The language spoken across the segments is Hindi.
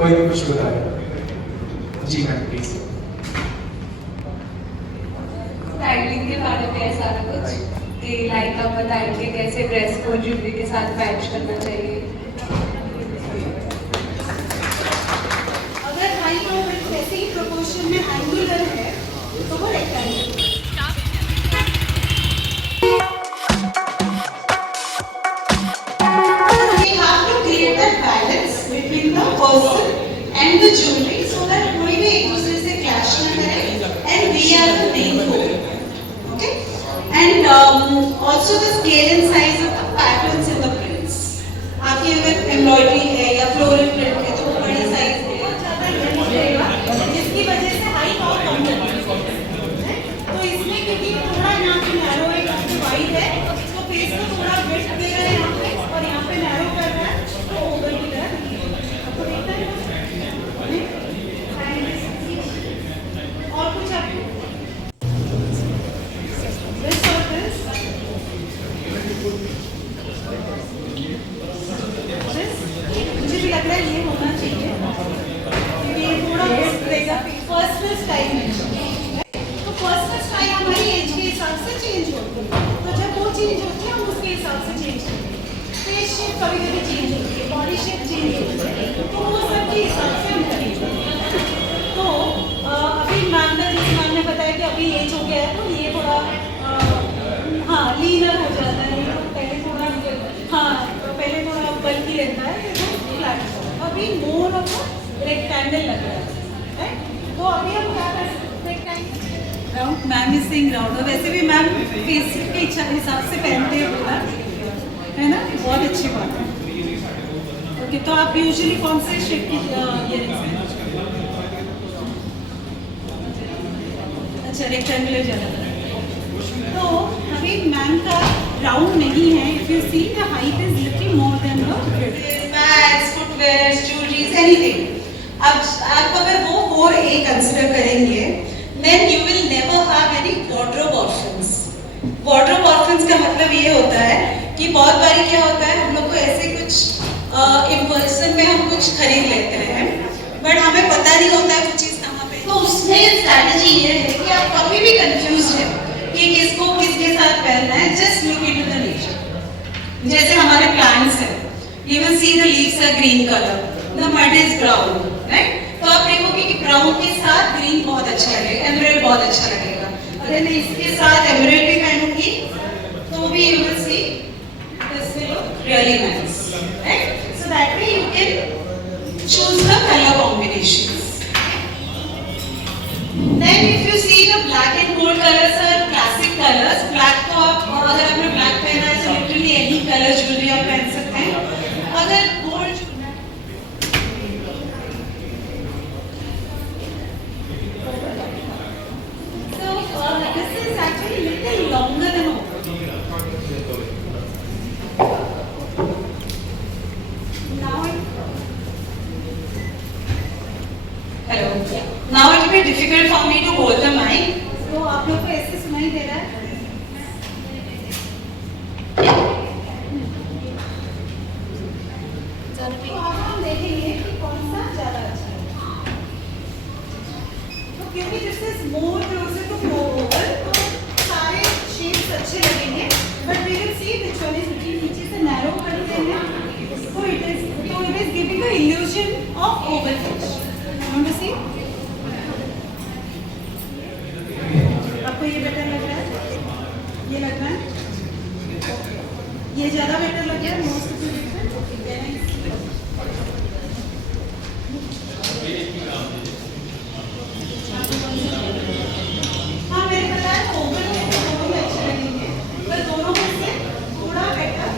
कोई भी कुछ बताए। जी मैम प्लीज। स्टाइलिंग के बारे में ऐसा कुछ कि लाइक आप बताएंगे कैसे ड्रेस को ज्वेलरी के साथ मैच करना चाहिए। अगर हाई नॉर्मल वैसे ही प्रोपोर्शन में एंगुलर है तो वो rectangle. We have to create that balance between the person and the jewelry so that कोई भी एक दूसरे से clash ना करे and we are the main goal. Okay? And also the scale and size of the patterns in the prints. आपकी अगर embroidery है या floral print है तो बड़ी size है और ज़्यादा heavy रहेगा जिसकी वजह से height और कम लगेगी। तो इसमें क्योंकि थोड़ा यहाँ पे narrow है यहाँ पे wide है तो face को थोड़ा width दे रहा है यहाँ पे और यहाँ पे narrow कर रहा है तो over की तरह आपको देखता है और कुछ आपको this or this मुझे भी लग रहा है ये होना चाहिए क्योंकि ये थोड़ा width देगा पर्सनल स्टाइल में तो पर्सनल स्टाइल हमारी एज के हिसाब से चेंज होती है तो जब वो चेंज होती है हम उसके हिसाब से चेंज करते हैं फेस शेप कभी कभी चेंज होती है बॉडी शेप चेंज होती है तो वो सब के हिसाब से हम करेंगे तो अभी मैम ने जैसे मैम ने बताया कि अभी एज हो गया है तो ये थोड़ा हाँ लीनर हो जाता है तो पहले थोड़ा हाँ पहले थोड़ा बल्कि रहता है ये तो फ्लैट अभी मोर ऑफ रेक्टेंगल लग रहा है तो अभी हम क्या कर सकते हैं round ma'am is saying round और वैसे भी मैम फेस के इच्छा के हिसाब से पहनते हैं पूरा है ना बहुत अच्छी बात है ओके तो आप यूजुअली कौन से शेप की इयरिंग्स हैं अच्छा रेक्टेंगुलर ज़्यादा तो अभी मैम का राउंड नहीं है if you see the height is little more than the bags footwears jewelleries anything अब आप अगर वो 4A कंसीडर करेंगे then you will never have any wardrobe orphans. Wardrobe orphans का मतलब ये होता है कि बहुत बारी क्या होता है हम लोग को ऐसे कुछ इम्पल्सन में हम कुछ खरीद लेते हैं बट हमें पता नहीं होता है कुछ चीज़ कहाँ पे तो उसमें स्ट्रैटेजी ये है कि आप कभी भी कंफ्यूज है कि किसको किसके साथ पहनना है just look into the nature जैसे हमारे प्लांट्स हैं you will see the leaves are green colour the mud is brown right तो आप देखोगे कि ब्राउन के साथ ग्रीन बहुत अच्छा लगेगा एमराल्ड बहुत अच्छा लगेगा अगर मैं इसके साथ एमराल्ड भी पहनूंगी तो भी you will see this will look really nice right so that way you can choose the colour combinations then if you see the black and gold colours are classic colours black तो आप अगर आपने ब्लैक पहना है तो लिटरली एनी कलर ज्वेलरी आप पहन सकते हैं अगर gold this is actually little longer than now it will be difficult for me to hold the mic तो आप लोग को ऐसे सुनाई दे रहा है तो अब हम देखेंगे कि कौन सा ज़्यादा अच्छा है तो क्योंकि this is more closer to floor तो सारे शेप्स अच्छे लगेंगे but we will see which one is little नीचे से नैरो करते हैं तो it is giving the illusion of oval fish want to see आपको ये बेटर लग रहा है ये लग रहा है ये ज़्यादा बेटर लग रहा है मोस्ट हाँ मैंने बताया ओवल में दोनों ही अच्छे लगेंगे पर दोनों में से थोड़ा better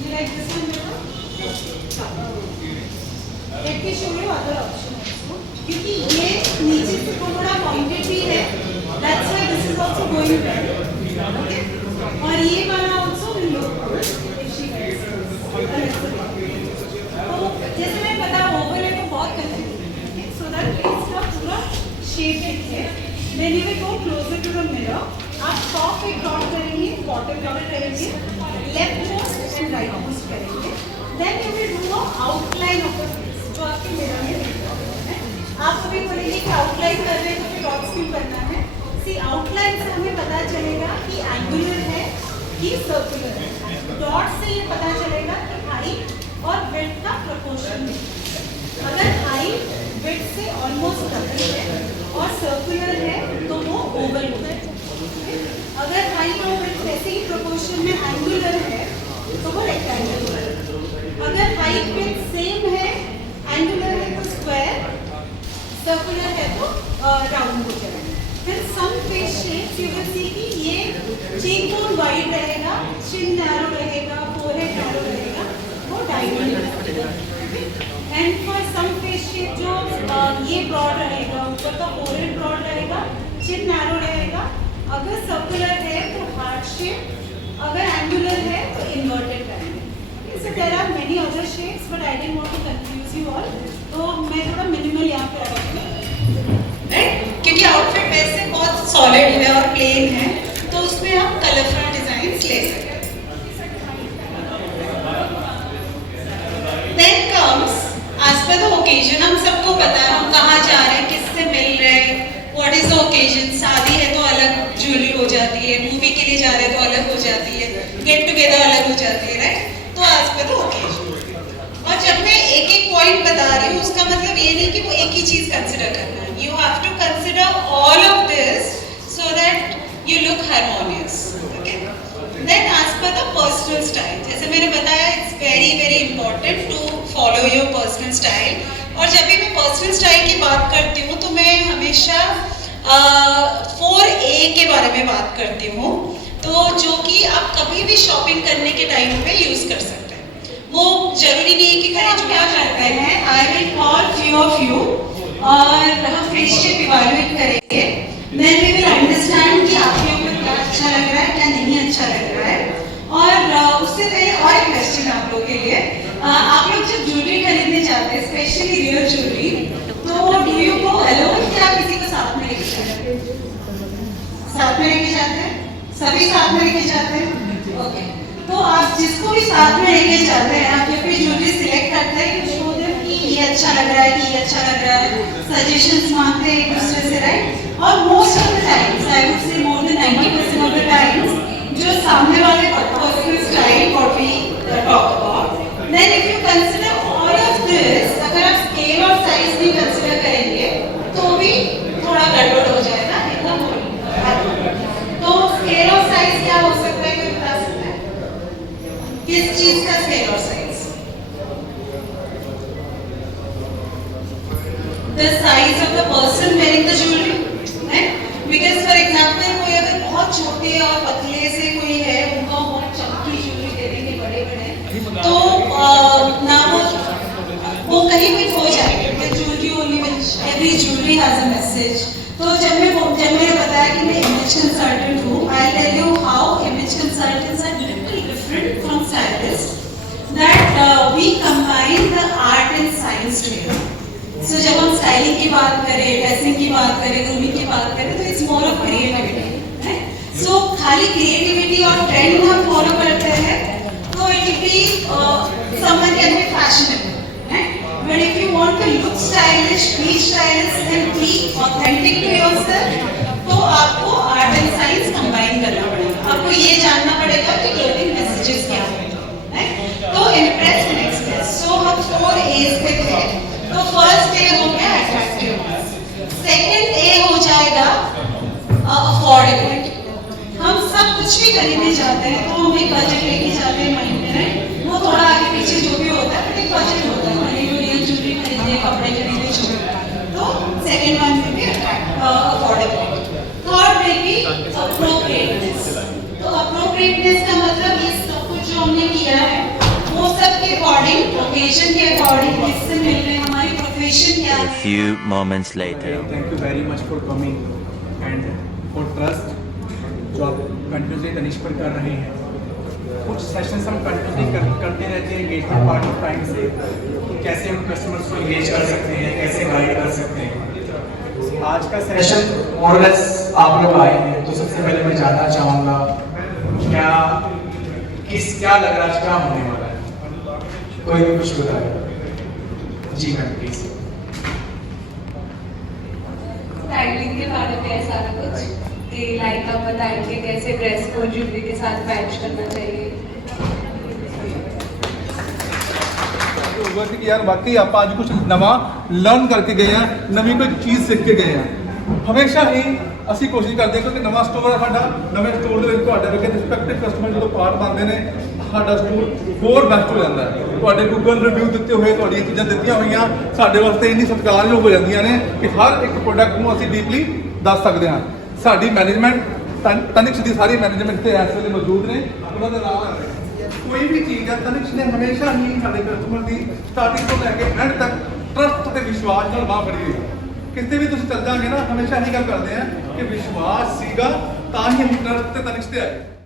you like this one better let me show you other option also क्योंकि ये नीचे से थोड़ा पॉइंटेड भी है that's why this is also going well okay और ये वाला also will look good if she wears तो जैसे मैं पता ओवल है तो बहुत कंफ्यूज so that इसका पूरा शेडेड है then you will go closer to the mirror आप टॉप पे ड्रॉ करेंगे बॉटम कवर करेंगे left most and right most करेंगे then you will do a outline of the outline कर रहे हैं तो फिर डॉट्स क्यों करना है? सी आउटलाइन से हमें पता चलेगा कि एंगुलर है कि सर्कुलर है। डॉट से ये पता चलेगा कि हाइट और विड्थ का प्रोपोर्शन है। अगर हाइट विड्थ से ऑलमोस्ट डबल है और सर्कुलर है तो वो ओवल होता है। अगर हाइट और विड्थ वैसे ही प्रोपोर्शन में एंगुलर है तो वो रेक्टेंगुलर है। अगर हाइट विड्थ सेम है, एंगुलर है तो स्क्वायर, सर्कुलर है तो राउंड हो जाएगा। फिर some face shapes you will see कि ये चीक बोन वाइड रहेगा, चिन नैरो रहेगा, फोरहेड नैरो रहेगा, वो diagonal. And for some face shape जो ये ब्रॉड रहेगा, ऊपर का फोरहेड ब्रॉड रहेगा, चिन नैरो रहेगा। अगर सर्कुलर है तो हार्ट शेप, अगर एंगुलर है तो inverted triangle. So there are many other shapes but I didn't want to confuse you all, तो मैं थोड़ा मिनिमल यहाँ पे रखूँगी, राइट? क्योंकि आउटफिट वैसे बहुत सॉलिड है और प्लेन है, तो उसमें आप कलरफुल डिजाइन ले सकते हैं। Then comes as per the occasion. हम सबको पता है हम कहाँ जा रहे हैं, किससे मिल रहे हैं, व्हाट इज द ओकेजन। शादी है तो अलग ज्वेलरी हो जाती है, मूवी के लिए जा रहे हैं तो अलग हो जाती है, गेट टुगेदर अलग हो जाती है, राइट? तो एज पर द ओकेजन। और जब मैं एक एक पॉइंट बता रही हूँ उसका मतलब ये नहीं कि वो एक ही चीज कंसिडर करना है। You have to consider all of this so that you look harmonious. Okay, then as per the personal style, जैसे मैंने बताया it's very very important to follow your personal style. और जब भी मैं पर्सनल स्टाइल की बात करती हूँ तो मैं हमेशा 4A के बारे में बात करती हूँ, तो जो कि आप कभी भी शॉपिंग करने के टाइम पे यूज कर सकते हैं। वो जरूरी नहीं है कि आप क्या करते हैं। I will call few of you और हम फेस शेप इवैल्यूएट करेंगे, देन वी विल अंडरस्टैंड कि आपके ऊपर क्या अच्छा लग रहा है, क्या नहीं अच्छा लग रहा है। और उससे पहले और एक क्वेश्चन आप लोग के लिए, आप लोग जब ज्वेलरी खरीदने जाते हैं, स्पेशली रियल ज्वेलरी, तो डू यू गो अलोन या किसी को साथ में लेके जाते हैं? साथ में लेके जाते हैं, सभी साथ में लेके जाते हैं। ओके, तो आप जिसको भी साथ में लेके जाते हैं, आप जब भी ज्वेलरी सिलेक्ट करते हैं कि शो देम कि ये अच्छा लग रहा है कि ये अच्छा लग रहा है, सजेशंस मांगते हैं एक दूसरे से, राइट? और most of the times, I would say more than 90% of the times, जो सामने वाले का personal style what we talk about, then if you consider all of this, अगर आप स्केल और साइज भी कंसीडर करेंगे तो भी थोड़ा गड़बड़ हो जाएगा, एकदम तो स्केल और साइज क्या हो सकता है, कोई बता सकता है? किस चीज का स्केल और size? The size of the person wearing the jewelry, right? Because for example, कोई अगर बहुत छोटे और पतले से कोई है, उनको बहुत चमकी ज्वेलरी दे देंगे बड़े-बड़े, तो ना वो कहीं भी खो जाएंगे। Jewellery only every jewellery has a message. तो जब मैंने बताया कि मैं इमेज कंसल्टेंट हूँ, I tell you how image consultants are little different from stylist, that we combine the art and science together. So जब हम स्टाइलिंग की बात करें, ड्रेसिंग की बात करें, ग्रूमिंग की बात करें, तो it's more of creativity, right? So खाली क्रिएटिविटी और ट्रेंड हम फॉलो करते हैं तो it will be someone can be fashionable, right? But if you want to look stylish, be stylish and be authentic to yourself, तो आपको आर्ट एंड साइंस कंबाइन करना पड़ेगा। आपको ये जानना पड़ेगा कि क्लोथिंग मैसेजेस क्या हैं, राइट? तो इम्प्रेस एंड एक्सप्रेस। सो हम 4 A's पे थे, तो फर्स्ट ए हो गया अट्रैक्टिवनेस, सेकंड ए हो जाएगा अफोर्डेबिलिटी। हम सब कुछ भी खरीदने जाते हैं तो हम एक बजट लेके जाते हैं माइंड में, राइट? वो थोड़ा आगे पीछे जो भी होता है बट एक बजट होता है, रियल ज्वेलरी खरीदने, कपड़े खरीदने, जो तो सेकंड वन में भी अफोर्डेबिलिटी। थर्ड में भी अप्रोप्रिएटनेस। तो अप्रोप्रिएटनेस का मतलब ये सब कुछ जो हमने किया है वो सब के अकॉर्डिंग, ओकेजन के अकॉर्डिंग, किससे मिल रहे हैं, हमारी प्रोफेशन क्या है। A few moments later. Thank you very much for coming and for trust जो आप कंटिन्यूसली तनिष पर कर रहे हैं। कुछ सेशंस हम कंटिन्यूसली करते रहते हैं एंगेजमेंट पार्ट ऑफ टाइम से, कि कैसे हम कस्टमर्स को एंगेज कर सकते हैं, कैसे गाइड कर सकते हैं। आज का सेशन मोरलेस आप लोग आए हैं, तो सबसे पहले मैं जानना चाहूँगा क्या लग रहा है, क्या होने वाला है? कोई भी कुछ बताए। जी मैम प्लीज। के बारे में है सारा कुछ, तो लाइक आप बताएंगे कैसे ड्रेस को ज्वेलरी के साथ मैच करना चाहिए। होगा कि यार वाकई आप आज कुछ नवा लर्न करके गए हैं, नवी कोई चीज़ सीख के गए हैं। हमेशा ही ਅਸੀਂ ਕੋਸ਼ਿਸ਼ ਕਰਦੇ ਹਾਂ ਕਿਉਂਕਿ ਨਵਾਂ ਸਟੋਰ ਹੈ ਸਾਡਾ, ਨਵੇਂ ਸਟੋਰ ਦੇ ਵਿੱਚ ਤੁਹਾਡੇ ਵਰਗੇ ਰਿਸਪੈਕਟਿਵ ਕਸਟਮਰ ਜਦੋਂ ਪਾਰਟ ਪਾਉਂਦੇ ਨੇ ਸਾਡਾ ਸਟੋਰ ਹੋਰ ਬੈਸਟ ਹੋ ਜਾਂਦਾ ਹੈ। ਤੁਹਾਡੇ ਗੂਗਲ ਰਿਵਿਊ ਦਿੱਤੇ ਹੋਏ, ਤੁਹਾਡੀਆਂ ਚੀਜ਼ਾਂ ਦਿੱਤੀਆਂ ਹੋਈਆਂ ਸਾਡੇ ਵਾਸਤੇ ਇੰਨੀ ਸਤਿਕਾਰਯੋਗ ਹੋ ਜਾਂਦੀਆਂ ਨੇ ਕਿ ਹਰ ਇੱਕ ਪ੍ਰੋਡਕਟ ਨੂੰ ਅਸੀਂ ਡੀਪਲੀ ਦੱਸ ਸਕਦੇ ਹਾਂ। ਸਾਡੀ ਮੈਨੇਜਮੈਂਟ ਤਨਿਕਸ ਦੀ ਸਾਰੀ ਮੈਨੇਜਮੈਂਟ ਤੇ ਇਸ ਵੇਲੇ ਮੌਜੂਦ ਨੇ, ਉਹਨਾਂ ਦਾ ਨਾਮ ਹੈ। ਕੋਈ ਵੀ ਚੀਜ਼ ਹੈ ਤਨਿਕਸ ਨੇ ਹਮੇਸ਼ਾ ਹੀ ਸਾਡੇ ਕਸਟਮਰ ਦੀ ਸਟਾਰਟਿੰਗ ਤੋਂ ਲੈ ਕੇ ਐਂਡ ਤੱਕ ਟਰਸਟ ਤੇ ਵਿਸ਼ਵਾਸ ਨਾਲ ਬਾਹ ਫੜੀ ਹੋਈ। ਕਿਤੇ ਵੀ ਤੁਸੀਂ ਚੱਲ ਜਾਗੇ ਨਾ, ਹਮੇਸ਼ਾ ਇਹੀ ਗੱਲ ਕਰਦੇ ਆ ਕਿ ਵਿਸ਼ਵਾਸ ਸੀਗਾ ਤਾਂ ਹੀ ਅਸੀਂ ਟਰਸਟ ਤੇ ਤਨਿਕਸ ਤੇ ਆਏ।